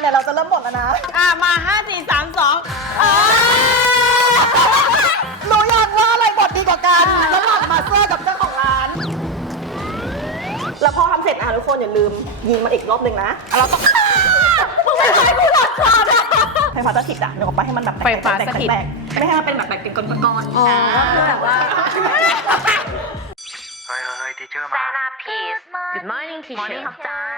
เดี๋ยวเราจะเริ่มหมดแล้วนะ อะมาห้าสี่สามสองรู้ยังว่าอะไรบทดีกว่ากันระหว่างมาสเตอร์กับเจ้าของร้าน แล้วพอทำเสร็จนะทุกคนอย่าลืมยิงมันอีกรอบหนึ่งนะเราต้องมึงไม่ใช่กูหลอดคอนะไฟฟ้าสถิตอะเดี๋ยวออกไปให้มันแบบแตกไฟฟ้าสถิต แตกๆไม่ให้มันเป็นแบบแตกเป็นก้อนๆอ๋อคือแบบว่า เฮ้ยเฮ้ยเฮ้ยทีเชอร์มา Sana Peace Good morning teacher Morning ครับจัน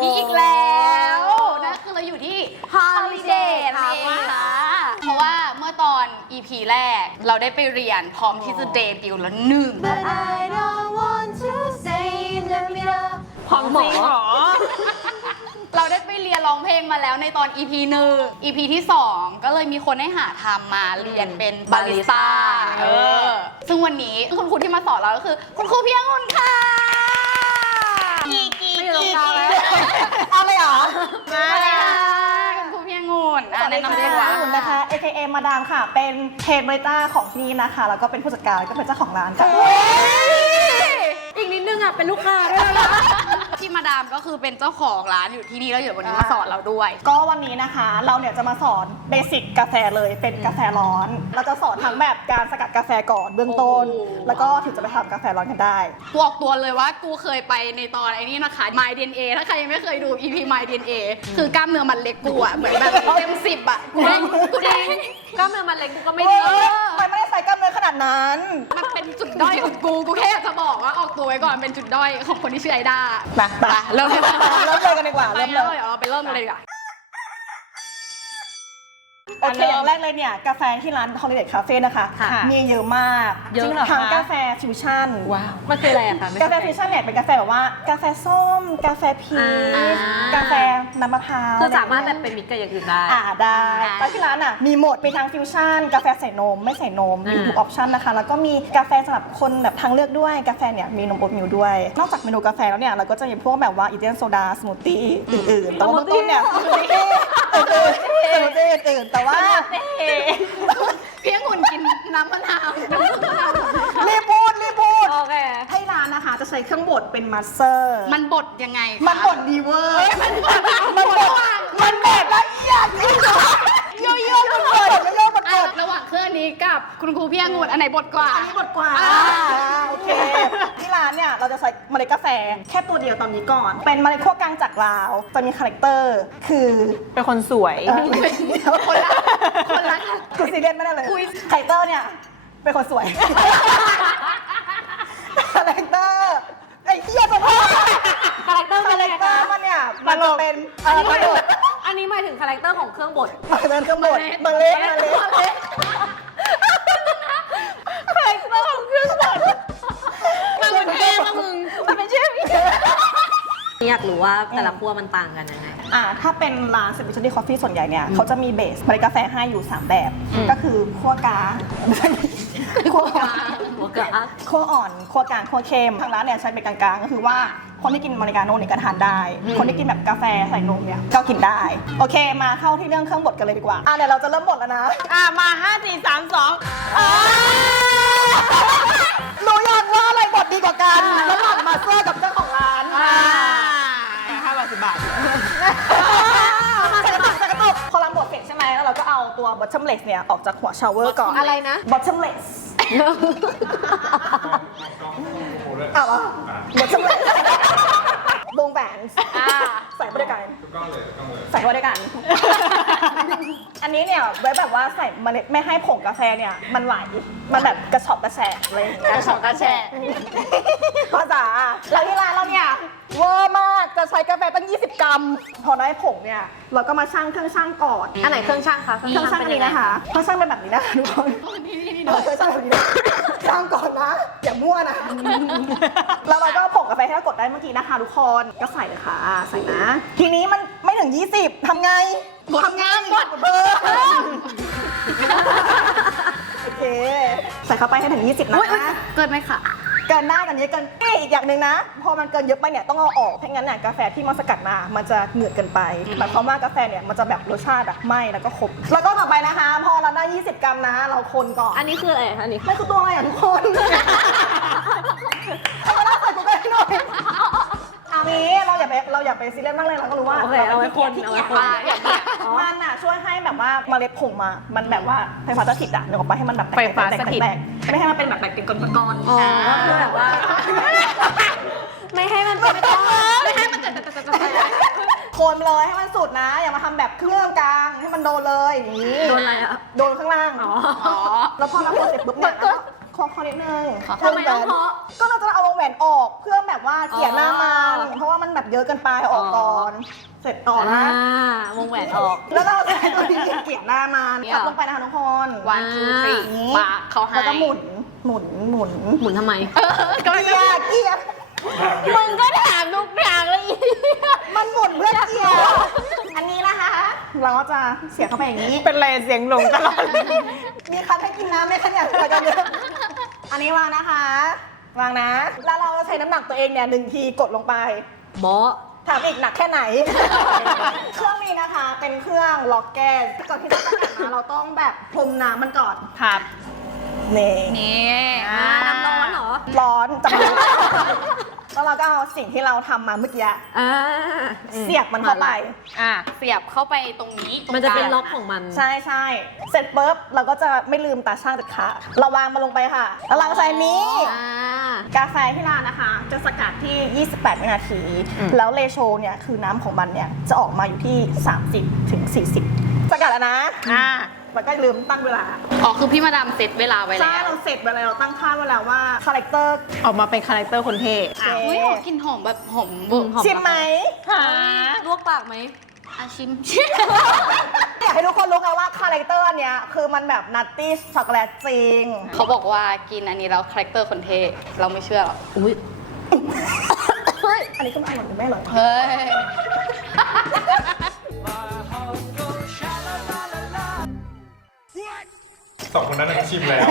นที่อีกแล้วนั่นคือเราอยู่ที่ Holiday นั่นเองค่ะเพราะว่าเมื่อตอน EP แรกเราได้ไปเรียนพร้อมที่จะเดบิวต์แล้วหนึ่ง But I don't want to say in the middle พร้อมจริงเหรอเราได้ไปเรียนร้องเพลงมาแล้วในตอน EP หนึ่ง EP ที่ 2 ก็เลยมีคนให้หาทำมาเรียนเป็นบาริสต้าเออซึ่งวันนี้คุณครูที่มาสอนเราก็คือ คุณครูเพียงอุ่นค่ะกีกีไม่ อยู่ตรงกลางแล้วเอาเลยเหรอมาค่ะคุณครูเพียงอุ่นอะแนะนำตัวเองว่าอุ่นะคะ AKA มาดามค่ะ เป็นเพจบริต้าของที่นี่นะคะ แล้วก็เป็นผู้จัดการแล้วก็เป็นเจ้าของร้านค่ะ อีกนิดนึงอะเป็นลูกค้าด้วยนะที่ มาดามก็คือเป็นเจ้าของร้านอยู่ที่นี่แล้วเดี๋ยววันนี้มาสอนเราด้วย ก็วันนี้นะคะเราเนี่ยจะมาสอนเบสิกกาแฟเลยเป็นกาแฟร้อน เราจะสอนทั้งแบบการสกัดกาแฟก่อนเบื้องต้น โอ้ แล้วก็ถึงจะไปทำกาแฟร้อนกันได้ บอกตัวเลยว่ากูเคยไปในตอนไอ้นี่นะคะ My DNA ถ้าใครยังไม่เคยดู EP My DNA คือกล้ามเนื้อมันเล็กกูอะเหมือนแบบเต็มสิบอะกูเด้งกูเด้งก็เมือมันเล็กกูก็ไม่ไม่ดีดีมันไม่ได้ใส่กล้ามเนื้อขนาดนั้น มันเป็นจุดด้อยของกูกูแค่อยากจะบอกว่าออกตัวไว้ก่อนเป็นจุดด้อยของคนที่ชื่อไอด้ามาไปเริ่มเลยเริ่มเลยกันดีกว่า ไปเริ่มเลเลยยเอาเราไปเริ่มกันเลยดีกว่า โอเคอย่างแรกเลยเนี่ยกาแฟที่ร้าน Holiday Cafe นะคะค่ะมีเยอะมากเยอะเหรอคะทั้งกาแฟฟิวชั่น ว้าวมันคืออะไรอะคะไม่กาแฟฟิวชั่นเนี่ยเป็นกาแฟแบบว่ากาแฟส้ม กาแฟพีชกาแฟน้ำมะพร้าวคือสามารถแบบเป็นมิตรกับอย่างอื่นได้ อ่าได้อ่า แล้วที่ร้านอะมีหมดมีทั้งฟิวชั่น กาแฟใส่นม ไม่ใส่นมมีอ่าทุกออปชั่นนะคะ แล้วก็มีกาแฟสำหรับคนแบบทางเลือกด้วยกาแฟเนี่ยมีนมโอ๊ตมิลด้วย นอกจากเมนูกาแฟแล้วเนี่ยเราก็จะมีพวกแบบว่าอิตาเลียนโซดาสมูทตี้อื่นๆแต่ว่าเบื้องต้นเนี่ยสมูทตี้ตื่นตื่นตื่นตื่นแต่ว่าเพียงหุ่นกินน้ำมะนาวรีบพูดรีบพูดโอเคให้ร้านนะคะจะใช้เครื่องบดเป็นมาสเตอร์ มันบดยังไงคะมันบดดีเวอร์ มันบดมันบดมันแบบละเอียดยิ่งกว่าเยอะเยอะๆมันบอะดระหว่าง เครื่องนี้กับคุณครูเพียงหุ่นอันไหนบดกว่า อันนี้บดกว่าอ่า โอเค ที่ร้านเนี่ย เราจะใส่เมล็ดกาแฟ แค่ตัวเดียวตอนนี้ก่อน เป็นเมล็ดคั่วกลางจากลาว จะมีคาแรคเตอร์ คือเป็นคนสวย เอ่อเดี๋ยวคนละคนละกูซีเรียสไม่ได้เลยคุย คาแรคเตอร์เนี่ย เป็นคนสวย คาแรคเตอร์ไอ้เหี้ยจะพูดคาแรคเตอร์คาเป็นแรอะไรคเตอคะร์มันเนี่ย มันจะเป็นเออตลก อันนี้หมายถึงคาแรคเตอร์ของเครื่องบดมาเดินขบวนมาเล็กมาเล็กคาแรคเตอร์ของเครื่องบดมันเป็นแกล้งอะมึงมันเป็นชื่อพี่อยากรู้ว่าแต่ละขั้วมันต่างกันยังไง อ่าถ้าเป็นร้าน Specialty Coffee ส่วนใหญ่เนี่ยเขาจะมีเบสเมล็ดกาแฟให้อยู่ 3 แบบ ก็คือคั่วกลางคั่วกลางหัว กระอักคั่วอ่อนคั่วกลางคั่วเค็มทางร้านเนี่ยใช้เป็นกลางๆก็คือว่าคนที่กินอเมริกาโน่เนี่ยก็ทานได้ คนที่กินแบบกาแฟใส่นมเนี่ยก็กินได้ โอเค มาเข้าที่เรื่องเครื่องบดกันเลยดีกว่า อะเดี๋ยวเราจะเริ่มบดแล้วนะ อะมาห้าสี่สามสองรู้ยังว่าอะไรบดดีกว่ากันระหว่างมาสเตอร์กับเจ้าของร้านอ่าห้าบาทสิบบาทมาใส่กระตุกใส่กระตุกพอเราบดเสร็จใช่ไหมแล้วเราก็เอาตัว bottomless เนี่ยออกจากหัวชาวเวอร์ก่อนอะไรนะ bottomless เอาวะ bottomless วงแหวนอ่า ใส่ไปด้วยกันใส่ไปด้วยกัน อันนี้เนี่ยไว้แบบว่าใส่เมล็ดไม่ให้ผงกาแฟเนี่ยมันไหล มันแบบกระชอบกระแฉะอะไรอย่างเลยกระชอกกระแฉะภาษาแล้วที่ร้านเราเนี่ยเวอร์มา กจะใช้กาแฟตั้ง 20 กรัม พอได้ผงเนี่ย เราก็มาชั่งเครื่องชั่งก่อน อันไหนเครื่องช่างคะเครื่องชั่งอันนี้นะคะเครื่องชั่งเป็นแบบนี้นะคะทุกคนนี่นี่นี่เครื่องชั่งแบบนี้นะชั่งก่อนนะ อย่ามั่วนะ แล้วเราก็เอาผได้เมื่อกี้นะคะทุกคน ก็ใส่เลยค่ะใส่นะ ทีนี้มันไม่ถึง 20ทำไงทำงานหมดเบอร์โอเค ใส่เข้าไปให้ถึง 20 นะอุ๊ยอุ๊ยเกินไหมคะ เกินได้กันนี้เกินเอ้ยอีกอย่างหนึ่งนะ พอมันเกินเยอะไปเนี่ยต้องเอาออกไม่งั้นเนี่ยกาแฟที่มันสกัดมา มันจะเหนืดเกินไปหมายความว่ากาแฟเนี่ยมันจะแบบรสชาติอะไหม้แล้วก็ขมแล้วก็ต่อไปนะคะ พอเราได้ 20 กรัมนะเราคนก่อนอันนี้คืออะไรคะอันนี้ ไม่คือตัวอะไรอะทุกคน เอางี้เราอย่าไปเราอย่าไปซีเรียสมากเลยเราก็รู้ว่าโอเคเอาไว้คน ที่เอาไว้เกียจคนที่เกียจเนี่ยมันอะช่วยให้แบบว่าเมล็ดผงมา มันแบบว่าไฟฟ้าสถิตอะเดี๋ยวออกไปให้มันแบบแตกไฟฟ้าสถิต แตกๆไม่ให้มันเป็นแบบแตกเป็นก้อนๆอ๋อคือแบบว่า ไม่ให้มันเป็นก้อนไม่ให้มันจะโคนไปเลยให้มันสุดนะ อย่ามาทำแบบเครื่องกลางให้มันโดนเลยอย่างนี้โดนอะไรอะ โดนข้างล่างอ๋ออ๋อแล้วพอเราโคนเสร็จปุ๊บเนี่ยเราก็ เคาะเคาะนิดนึงเคาะทำไมต้องเคาะ ก็เราจะเอาวงแหวนออกเพื่อแบบว่าเกลี่ยหน้ามันอ๋อ เพราะว่ามันแบบเยอะเกินไปเอาออกก่อน เสร็จออกอ่านะวงแหวนออก แล้วเราจะใช้ตัวนี้เกลี่ยหน้ามันเนี่ย ทับลงไปนะคะทุกคน one two three อย่างนี้ ปะเขาให้แล้วก็หมุน หมุน หมุนหมุนทำไม เออก็เกไม่ลี่ยเกลี่ยมึงก็ถามทุกอย่างเลยอีมันหมุนเพื่อเกลี่ยอันนี้นะคะ เราก็จะเสียบเข้าไปอย่างนี้ เป็นไรเสียงหลงตลอดมีคันให้กินน้ำไหมคะเนี่ยเราจะเยอะ อันนี้วางนะคะ วางนะ แล้วเราจะใช้น้ำหนักตัวเองเนี่ยหนึ่งทีกดลงไปบอถามอีกหนักแค่ไหน เครื่องนี้นะคะ เป็นเครื่องล็อกแก้วก่อนที่จะสกัดมาเราต้องแบบพรมน้ำมันก่อนครับ นี่ นี่อ่า น้ำร้อนเหรอ ร้อนจังเลย แล้วเราก็เอาสิ่งที่เราทำมาเมื่อกี้อ่าเสียบมันเข้าไป อะเสียบเข้าไปตรงนี้มันจะเป็นตรงล็อกของมัน ใช่ใช่เสร็จปุ๊บเราก็จะไม่ลืมตาช่างเด็ดขาดเราวางมันลงไปค่ะ แล้วเราใส่นี้ อ่า กาแฟที่ร้านนะคะ จะสกัดที่ 28 วินาทีแล้วเลโชเนี่ย คือน้ำของมันเนี่ย จะออกมาอยู่ที่ 30 ถึง 40 สกัดแล้วนะ อ่ะมันก็อย่าลืมตั้งเวลาอ๋อคือพี่มาดามเซตเวลาไว้ใช่แล้วเราเสร็จไปแล้วเราตั้งค่าไว้แล้วว่าคาแรคเตอร์ออกมาเป็นคาแรคเตอร์คนเท่อะอุ้ยหอมกลิ่นหอมแบบหอมเบิกหอมชิมไหมหาลวกปากไหมอาชิม อยากให้ทุกคนรู้ไงว่าคาแรคเตอร์อันเนี้ยคือมันแบบนัตตี้ช็อกโกแลตจริง เขาบอกว่ากินอันนี้แล้วคาแรคเตอร์คนเทเราไม่เชื่อหรอกอุ้ยอันนี้ก็ไม่อร่อยหรือไม่อร่อย เฮ้ย สองคนนั้นน่ะชิมแล้ว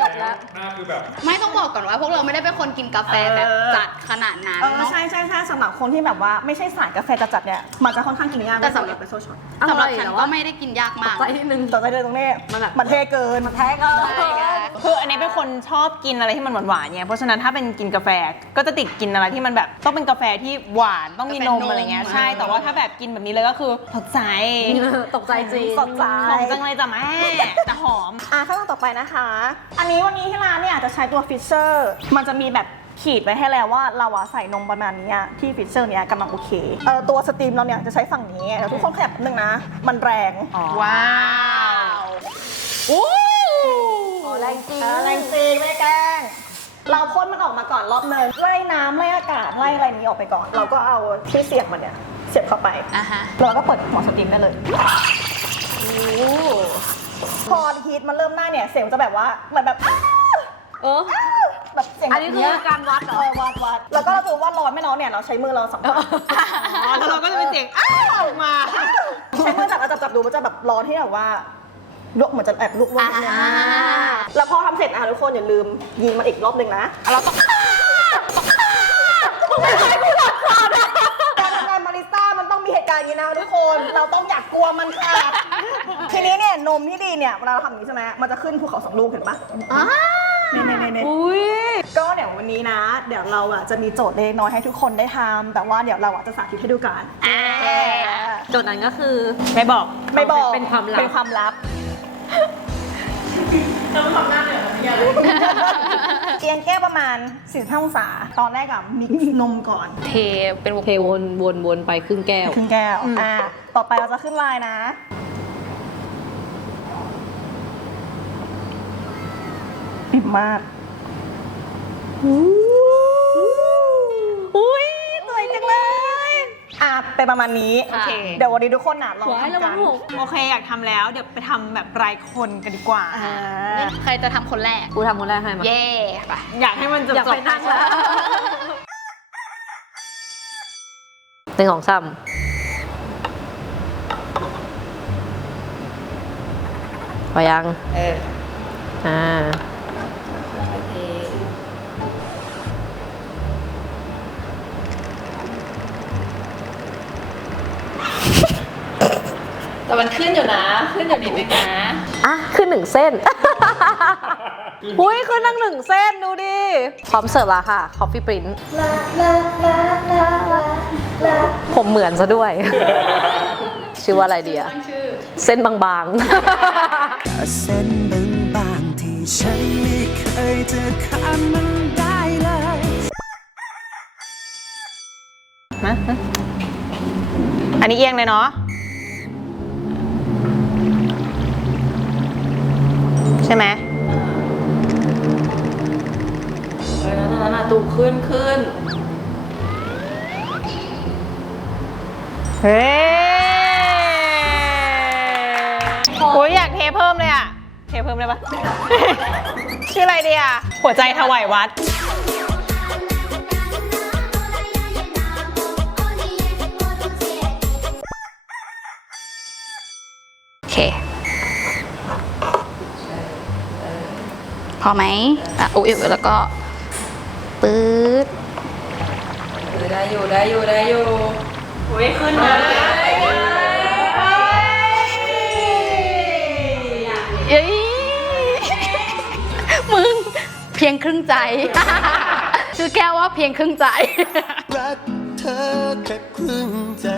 จบแล้ว หน้าคือแบบ ไม่ต้องบอกก่อนว่าพวกเราไม่ได้เป็นคนกินกาแฟแบบจัดขนาดนั้นเออเนาะ ใช่ใช่ใช่สำหรับคนที่แบบว่าไม่ใช่สายกาแฟจัดๆเนี่ยมันจะค่อนข้างกินง่ายแต่สำหรับไปโซช็อตอสำหร่รัอบยฉันแต่ก็ว่าไม่ได้กินยากมาก ใจนิดนึง ต่อไปเลยตรงนี้มันแบบมันเทเกินแท้ก็ ใช่ไง คืออันนี้เป็นคนชอบกินอะไรที่มันหวานๆเนี่ยเพราะฉะนั้นถ้าเป็นกินกาแฟก็จะติดกินอะไรที่มันแบบต้องเป็นกาแฟที่หวานต้องมีนมกาแฟนมอะไรเงี้ยใช่ แต่ว่าถ้าแบบกินแบบนี้เลยก็คือตกใจตกใจจริงสดใจหอมจังเลยจ้ะแม่แต่หอมอะขั้นตอนต่อไปนะคะ อันนี้วันนี้ที่ร้านเนี่ยจะใช้ตัวฟิชเชอร์ มันจะมีแบบขีดไว้ให้แล้วว่าเราอะใส่นมประมาณนี้อะที่ฟิชเชอร์เนี้ยกำลังโอเคเออตัวสตรีมเราเนี่ยจะใช้ฝั่งนี้เดี๋ยวทุกคนขยับแป๊บนึงนะ มันแรงว้าวอู้ แรงจริงเออแรงจริงไม่ได้แกล้งเราพ่นมันออกมาก่อนรอบนึงไล่น้ำไล่อากาศไล่อะไรนี้ออกไปก่อน เราก็เอาที่เสียบมันเนี่ยเสียบเข้าไปอะฮะเราก็เปิดหมอสตรีมได้เลยพอฮีทมันเริ่มได้เนี่ยเสียงจะแบบว่าเหมือนแบบเออแบบเสียงอันนี้คือการวัดเหรอเออวัดวัดแล้วก็เราดูว่าร้อนไม่ร้อนเนี่ยเราใช้มือเราสัมผัสอ๋อแล้วเราก็จะเป็นเสียงอ้าวออกมาใช้มือจับเราจับจับดูมันจะแบบร้อนที่แบบว่า ลวกเหมือนจะแอบลวกลวกเนี่ยอ่า แล้วพอทำเสร็จอะทุกคนอย่าลืมยิงมันอีกรอบหนึ่งนะ เราต้องการทำงานบาริสต้ามันต้องมีเหตุการณ์อย่างนี้นะทุกคน เราต้องอยากกลัวมันค่ะ ทีนี้เนี่ยนมที่ดีเนี่ยเวลาเราทำอย่างนี้ใช่ไหมมันจะขึ้นภูเขาสองลูกเห็นปะเนี่ยเนี่ยเนี่ยเนี่ยอุ้ยก็เดี๋ยววันนี้นะ เดี๋ยวเราอะจะมีโจทย์เล็กน้อยให้ทุกคนได้ทำแต่ว่าเดี๋ยวเราอะจะสาธิตให้ดูกัน อ่าโจทย์นั้นก็คือไม่บอก ไม่บอกเป็นความลับ เป็นความลับ เอียงแก้วประมาณ45องศา ตอนแรกอะมิกซ์นมก่อน เทเป็นวงเทวนวนวนไปครึ่งแก้ว ครึ่งแก้ว อ่า ต่อไปเราจะขึ้นลายนะ ปิดมากอุ้ยสวยจังเลย อะเป็นประมาณนี้ โอเค เดี๋ยววันนี้ทุกคนน่ะลองสวยทำระวักังนหกโอเคอยากทำแล้ว เดี๋ยวไปทำแบบรายคนกันดีกว่าอ่า ใครจะทำคนแรก กูทำคนแรกให้มา เย่ไปอยากให้มันจบอยากจบไปนั่งแล้วนึ่งของซ้ำพอยัง เออ อ่า แต่มันขึ้นอยู่นะ ขึ้นอยู่นิดนึงนะ อะขึ้นหนึ่งเส้น อุ้ยขึ้นตั้งหนึ่งเส้นดูดิ พร้อมเสิร์ฟแล้วค่ะ Coffee Print ผมเหมือนซะด้วย ชื่อว่าอะไรดีอะเส้นบางเส้นบางๆที่ฉันไม่เคยจะข้ามมันได้เลยนะอันนี้เอียงเลยเนาะ ช่ไหมเออนั่นน่ะตูขึ้นขึ้น เฮ้โอ้ยอยากเทเพิ่มเลยอะ เทเพิ่มเลยปะ ชื่ออะไรดีอะ หัวใจถวายวัด โอเค พอไหมอะอุ้ยแล้วก็ปื๊ดได้อยู่ได้อยู่ได้อยู่โอ้ยขึ้นนะเย้ยมึงเพียงครึ่งใจ ชื่อแก้วว่าเพียงครึ่งใจ รักเธอแค่ครึ่งใจ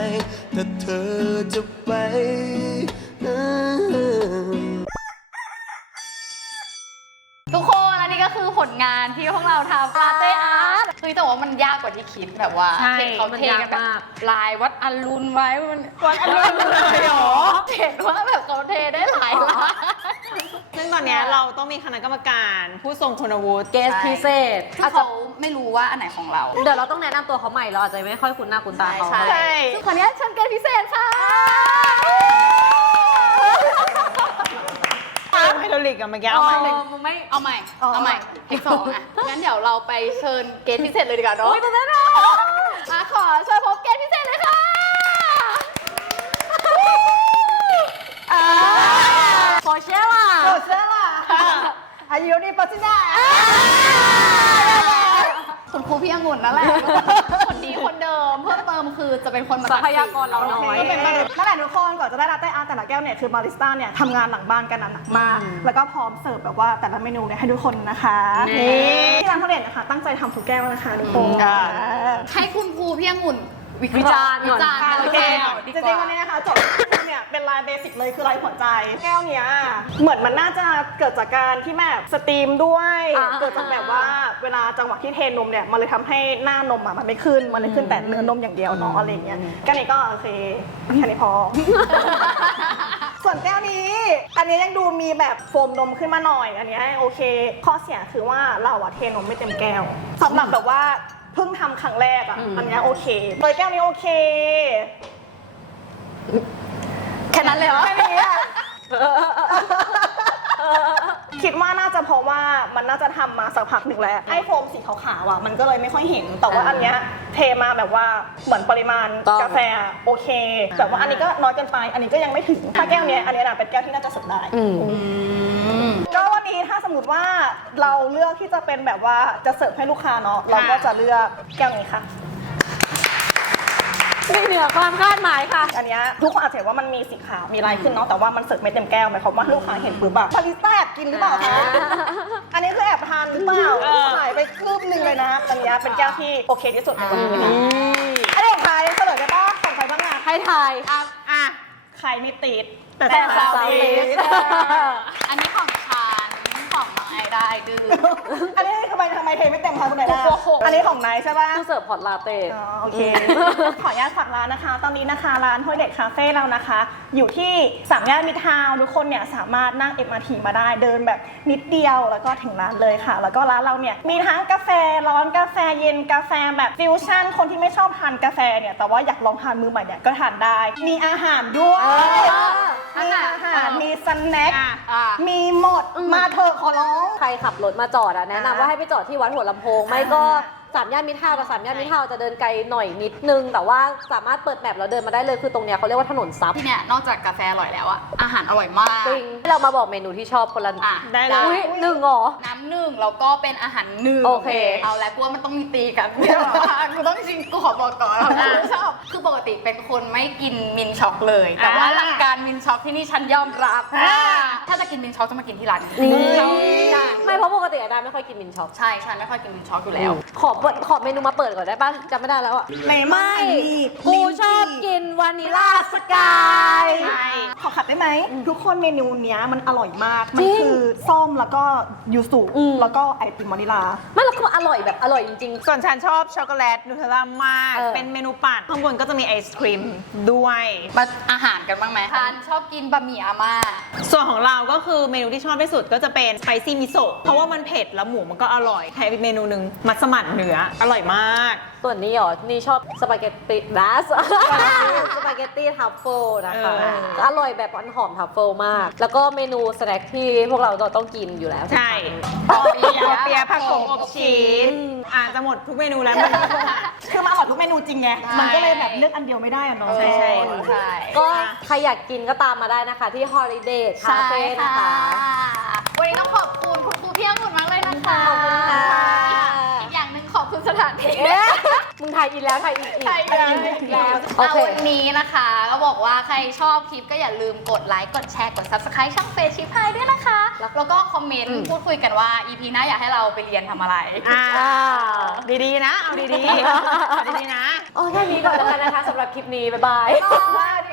ถ้าเธอจะไป ลงานที่พวกเราทำลาเต้อาร์ตคือแต่ว่ามันยากกว่าที่คิดแบบว่าใช่เห็นเขามันเทยากกันแบบมาก ลายวัดอรุณไว้มันวัดอรุณเลยเหรอเห็นว่าแบบเขาเทได้หลายลาย ซึ่งตอนเนี้ยเราต้องมีคณะกรรมการผู้ทรงคุณวุฒิๆเกสพิเศษคือเขาไม่รู้ว่าอันไหนของเรา เดี๋ยวเราต้องแนะนำตัวเขาใหม่เราอาจจะไม่ค่อยคุ้นหน้าคุ้นตาเขาใช่ใช่ซึ่งขออนุญาตเชิญเกณฑ์พิเศษค่ะ ไฮดรอลิกอะเมื่อกี้เอาเอาใหใหม่ม่ มึงไม่เอาใหม่ เอาใหม่อีกสองอะ งั้นเดี๋ยวเราไปเชิญเกณฑ์พิเศษเลยดีกว่าเนาะตื่นเต้นมาขอเชิญพบเกณฑ์พิเศษเลยค่ะโคเชล่าโอ้เชื่อล่ะอายุนี่ปัจจุบัน คุณครูพี่องุ่นนั่นแหละคนดีคนเดิมเพิ่มเติมคือจะเป็นคนมาทรัตัดพสินยากรเราน้อย ก็เป็นมานั่นแหละทุกคนก่อนจะได้ลาเต้อาร์ตแต่ละแก้วเนี่ยคือบาริสต้าเนี่ยทำงานหลังบ้านกันหนักมาก แล้วก็พร้อมเสิร์ฟแบบว่าแต่ละเมนูเนี่ยให้ทุกคนนะคะนี่ที่ร้านเขาเด่นนะคะ ตั้งใจทำทุกแก้วนะคะทุกคนค่ะให้คุณครูพี่องุ่นวิจารณ์ก่อนวิจารณ์อะโอเคดีจกริงๆว่าวันนี้นะคะจบ เนี่ยเป็นลายเบสิกเลยคือลายหัวใจ แก้วเนี้ยเหมือนมันน่าจะเกิดจากการที่แบบสตรีมด้วย อ่า เกิดจากแบบว่าเวลาจังหวะที่เทนมเนี่ยมันเลยทำให้หน้านมอะมันไม่ขึ้นมันเลยขึ้นแต่เนื้อนมอย่างเดียวเนาะอะไรอย่างเงี้ยแก้วนี้ก็โอเคแค่นี้พอ ส่วนแก้วนี้ อันนี้ยังดูมีแบบโฟมนมขึ้นมาหน่อย อันนี้โอเค ข้อเสียคือว่าเราอะเทนมไม่เต็มแก้วสำหรับแบบว่าเพิ่งทำครั้งแรกอะอันนี้โอเคเลยแก้วนี้โอเค แค่นั้นเลยเหรอ แค่นี้อะคิดว่าน่าจะเพราะว่ามันน่าจะทำมาสักพักหนึ่งแล้ว ไอ้โฟมสีขาวๆอะ มันก็เลยไม่ค่อยเห็น แต่ว่าอันเนี้ยเทมาแบบว่าเหมือนปริมาณต้องกาแฟโอเคแต่ว่าอันนี้ก็น้อยเกินไป อันนี้ก็ยังไม่ถึง ถ้าแก้วเนี้ยอันเนี้ยนะเป็นแก้วที่น่าจะเสิร์ฟได้ อืม ก็วันนี้ถ้าสมมติว่าเราเลือกที่จะเป็นแบบว่าจะเสิร์ฟให้ลูกค้าเนาะเราก็จะเลือกแก้วนี้ค่ะ ไม่เหนือความคาดหมายค่ะ อันเนี้ยทุกคนอาจจะเห็นว่ามันมีสีขาวมีลายขึ้นเนาะแต่ว่ามันเสิร์ฟไม่เต็มแก้วหมายความว่าลูกค้าเห็นปุ๊บแบบบาริสต้าแอบกินหรือเปล่าคะอันนี้คือแอบทานหรือเปล่าหายไปครึ่งหนึ่งเลยนะอันเนี้ยเป็นแก้วที่โอเคที่สุดในวันนี้นะอันนี้ของใครเฉลยได้ปะของใครบ้างอะให้ทาย อะอะใครไม่ติดแต่แต่สาวสาวติติดดอันนี้ของฉันของน้อง ไอได้ดื้อ อันนี้ทำไมทำไมเทไม่เต็มคะคุณไหนล่ะโอ้โหอันนี้ของไนท์ใช่ปะผู้เสิร์ฟพอร์ตลาเต้ อ๋อโอเค ขออนุญาตฝากร้านนะคะ ตอนนี้นะคะร้านห้วยเด็กคาเฟ่เรานะคะ อยู่ที่สามย่านมิตรทาวน์ทุกคนเนี่ยสามารถนั่ง MRT มาได้เดินแบบนิดเดียวแล้วก็ถึงร้านเลยค่ะ แล้วก็ร้านเราเนี่ยมีทั้งกาแฟร้อนกาแฟเย็นกาแฟแบบฟิวชั่น คนที่ไม่ชอบทานกาแฟเนี่ยแต่ว่าอยากลองทานมือใหม่เนี่ยก็ทานได้ มีอาหารด้วยมีอาหารมี สแน็คอะอะ มีหมดมาเถอะขอร้อง ใครขับรถมาจอดอะแนะนำว่าให้ไปจอดที่วัดหัวลำโพง ไม่ก็ สามย่านมิตรทาวน์กับสามย่านมิตรทาวน์จะเดินไกลหน่อยนิดนึง แต่ว่าสามารถเปิดแมปแล้วเดินมาได้เลยคือตรงเนี้ยเขาเรียกว่าถนนซับที่เนี่ยนอกจากกาแฟอร่อยแล้วอะอาหารอร่อยมากจริงเรามาบอกเมนูที่ชอบคนละอะได้เลย อุ้ยหนึ่งเหรอ น้ำหนึ่งแล้วก็เป็นอาหารหนึ่งโอเค เอาแล้วกูว่ามันต้องมีตีกันกูต้องจริงกูขอบอกก่อนว่ากูไม่ชอบคือปกติเป็นคนไม่กินมินช็อกเลย แต่ว่าอ่าหลักการมินช็อกที่นี่ฉันยอมรับถ้าจะ กินมินช็อกจะมากินที่ร้านนี้นี่ ใช่ไม่เพราะปกติอะดาไม่ค่อยกินมินช็อปใช่ฉันไม่ค่อยกินมินช็อกอยู่แล้ว ขอเปิดขอเมนูมาเปิดก่อนได้ป่ะจำไม่ได้แล้วอะเลมอนกูชอบกินวานิลาสกาย ใช่ขอขัดได้ไหม ทุกคนเมนูเนี้ยมันอร่อยมาก มัจรินงคือส้มแล้วก็ยูสุอืม แล้วก็ไอติมวานิลา ไม่แล้วก็อร่อยแบบอร่อยจริง ส่วนฉันชอบช็อกโกแลตนูเทลล่ามาก เออ เป็นเมนูปั่นข้างบนก็จะมีไอศครีมด้วย มาอาหารกันบ้างไหมฉันชอบกินบะหมี่อาม่า ส่วนของเราก็คือเมนูที่ชอบที่สุดก็จะเป็นสไปซี่มิโซะเพราะว่ามันเผ็ดแล้วหมูมันก็อร่อยแถมเมนูหนึ่งมัสมั่นเนื้ออร่อยมาก ส่วนนี้เหรอ นี่ชอบสปาเกตตีดัสสปาเกตตี้ทัฟเฟิลนะคะเอออร่อยแบบหวานหอมทัฟเฟิลมาก แล้วก็เมนูสแน็คที่พวกเราต้องกินอยู่แล้วใช่ปอเปี๊ยะปอเปียะผักโขมอบชีสอาจจะหมดทุกเมนูแล้วมันคือมันอร่อยทุกเมนูจริงไง มันก็เลยแบบเลือกอันเดียวไม่ได้อะเนาะใช่ใช่ใช่ก็ใครอยากกินก็ตามมาได้นะคะ ที่ Holiday ใช่ Cafe นะคะ วันนี้ต้องขอบคุณคุณครูพี่องุ่นมากเลยนะคะขอบคุณค่ะ มึงถ่ายอินแล้วถ่ายอินอีกถ่ายอินอีกแล้วเอาโอเค วันนี้นะคะ ก็บอกว่าใครชอบคลิปก็อย่าลืมกดไลค์กดแชร์กด subscribe ช่องเฟซชิพายด้วยนะคะ แล้วก็คอมเมนต์พูดคุยกันว่า EP หน้าอยากให้เราไปเรียนทำอะไร อ่าอ่าดีๆนะ เอาดีๆเอาดีๆนะ โอ้แค่นี้ก่อนแล้วกันนะคะสำหรับคลิปนี้ บ๊ายบาย สวัสดี